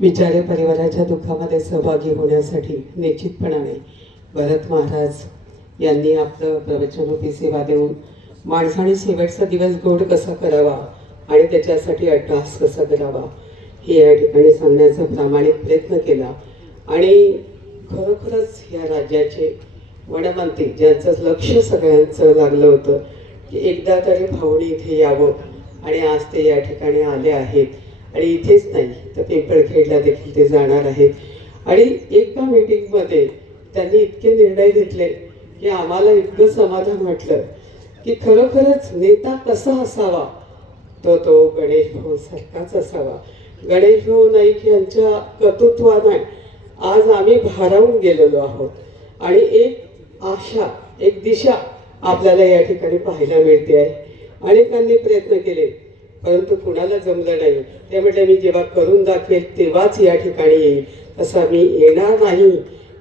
बिचारे परिवाराच्या दुःखामध्ये सहभागी होण्यासाठी निश्चितपणाने भरत महाराज यांनी आपलं प्रवचनरूपी सेवा देऊन माणसाने शेवटचा दिवस गोड कसा करावा आणि त्याच्यासाठी अट्टहास कसा करावा हे या ठिकाणी सांगण्याचा प्रामाणिक प्रयत्न केला। आणि खरोखरच या राज्याचे वनमंत्री ज्यांचं लक्ष सगळ्यांचं लागलं होतं की एकदा तरी भाऊनी इथे यावं, आणि आज ते या ठिकाणी आले आहेत। आणि इथेच नाही तर पिंपळखेडला देखील ते जाणार आहेत। आणि एका मीटिंगमध्ये त्यांनी इतके निर्णय घेतले की आम्हाला इतकं समाधान वाटलं की खरोखरच नेता कसा असावा तो गणेश भाऊ सारखाच असावा। गणेश भाऊ नाईक यांच्या कर्तृत्वाने आज आम्ही भारावून गेलेलो आहोत आणि एक आशा, एक दिशा आपल्याला या ठिकाणी पाहायला मिळते आहे। अनेकांनी प्रयत्न केले परंतु कुणाला जमलं नाही। ते म्हटले मी जेव्हा करून दाखवेल तेव्हाच या ठिकाणी येईल, तसा मी येणार नाही,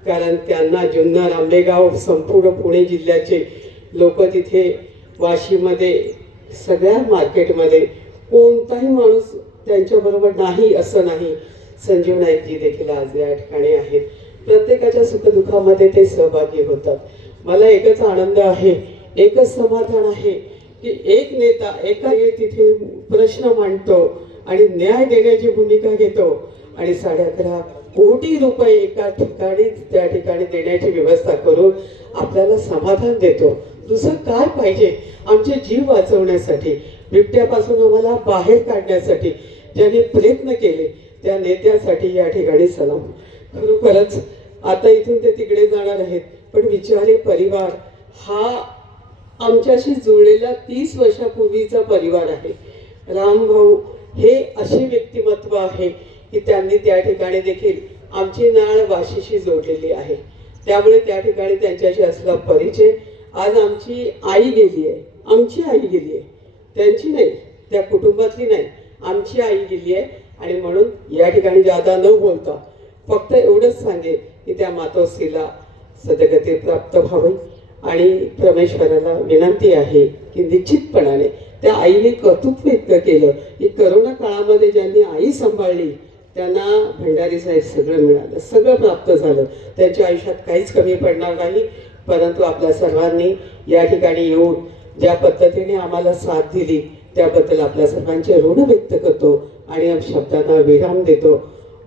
कारण त्यांना जुन्नर, आंबेगाव, संपूर्ण पुणे जिल्ह्याचे लोक तिथे वाशीमध्ये सगळ्या मार्केटमध्ये कोणताही माणूस त्यांच्याबरोबर नाही असं नाही। संजीव नाईकजी देखील आज या ठिकाणी आहेत। प्रत्येकाच्या सुखदुःखामध्ये ते सहभागी होतात। मला एकच आनंद आहे, एकच समाधान आहे की एक नेता एका तिथे प्रश्न मांडतो आणि न्याय देण्याची भूमिका घेतो आणि 11.5 कोटी रुपये एका ठिकाणी त्या ठिकाणी देण्याची व्यवस्था करून आपल्याला समाधान देतो। दुसरं काय पाहिजे? आमचे जीव वाचवण्यासाठी, बिबट्यापासून आम्हाला बाहेर काढण्यासाठी ज्यांनी प्रयत्न केले त्या नेत्यासाठी या ठिकाणी सलाम। खरोखरच आता इथून ते तिकडे जाणार आहेत, पण बिचारे परिवार हा आमच्याशी जुळलेला 30 वर्षापूर्वीचा परिवार आहे। रामभाऊ हे असे व्यक्तिमत्व आहे की त्यांनी त्या ठिकाणी देखील आमची नाळ वाशीशी जोडलेली आहे। त्यामुळे त्या ठिकाणी त्यांच्याशी असला परिचय, आज आमची आई गेली आहे, आमची आई गेली आहे, त्यांची नाही, त्या कुटुंबातली नाही, आमची आई गेली आहे। आणि म्हणून या ठिकाणी जादा न बोलता फक्त एवढंच सांगेन की त्या मातोश्रीला सद्गती प्राप्त व्हावी आणि परमेश्वराला विनंती आहे की निश्चितपणाने त्या आईने कर्तृत्व इतकं केलं की करोना काळामध्ये ज्यांनी आई सांभाळली त्यांना भंडारी साहेब सगळं मिळालं, सगळं प्राप्त झालं। त्यांच्या आयुष्यात काहीच कमी पडणार नाही। परंतु आपल्या सर्वांनी या ठिकाणी येऊन ज्या पद्धतीने आम्हाला साथ दिली त्याबद्दल आपल्या सर्वांचे ऋण व्यक्त करतो आणि शब्दांना विराम देतो।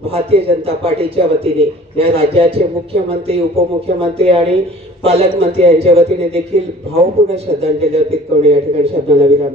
भारतीय जनता पार्टीच्या वतीने या राज्याचे मुख्यमंत्री, उपमुख्यमंत्री आणि पालकमंत्री यांच्या वतीने देखील भावपूर्ण श्रद्धांजली अर्पित करून या ठिकाणी शब्दांना विराम